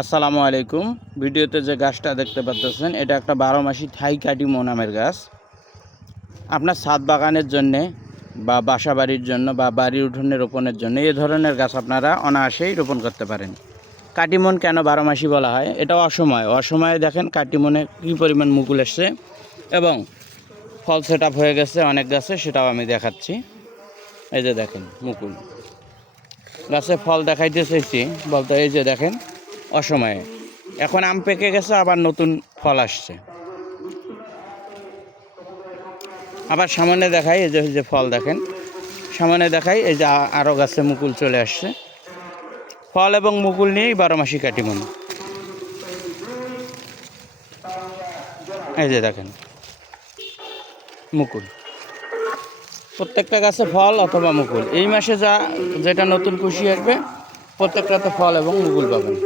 আসসালামু আলাইকুম। ভিডিওতে যে গাছটা দেখতে পাচ্ছেন এটা একটা 12 মাসি থাই কাটিমো নামের গাছ। আপনার ছাদ বাগানের জন্যে বা বাসা বাড়ির জন্য বা বাড়ির উঠোনে রোপণের জন্য এই ধরনের গাছ আপনারা অনায়াসেই রোপণ করতে পারেন। কাটিমন কেন 12 মাসি বলা হয়? এটা অসময়ে দেখেন কাটিমনে কী পরিমাণ মুকুল এসছে এবং ফল সেট আপ হয়ে গেছে অনেক গাছে, সেটাও আমি দেখাচ্ছি। এই যে দেখেন মুকুল গাছে ফল দেখাইতে চাইছি বলতে, এই যে দেখেন অসময়ে এখন আম পেকে গেছে, আবার নতুন ফল আসছে। আবার সামনে দেখাই, এই যে ফল দেখেন, সামনে দেখাই এই যে আরও গাছে মুকুল চলে আসছে। ফল এবং মুকুল নিয়েই 12 মাসি কাটিমন। এই যে দেখেন মুকুল, প্রত্যেকটা গাছে ফল অথবা মুকুল। এই মাসে যেটা নতুন কুশি আসবে প্রত্যেকটাতে ফল এবং মুকুল পাবেন।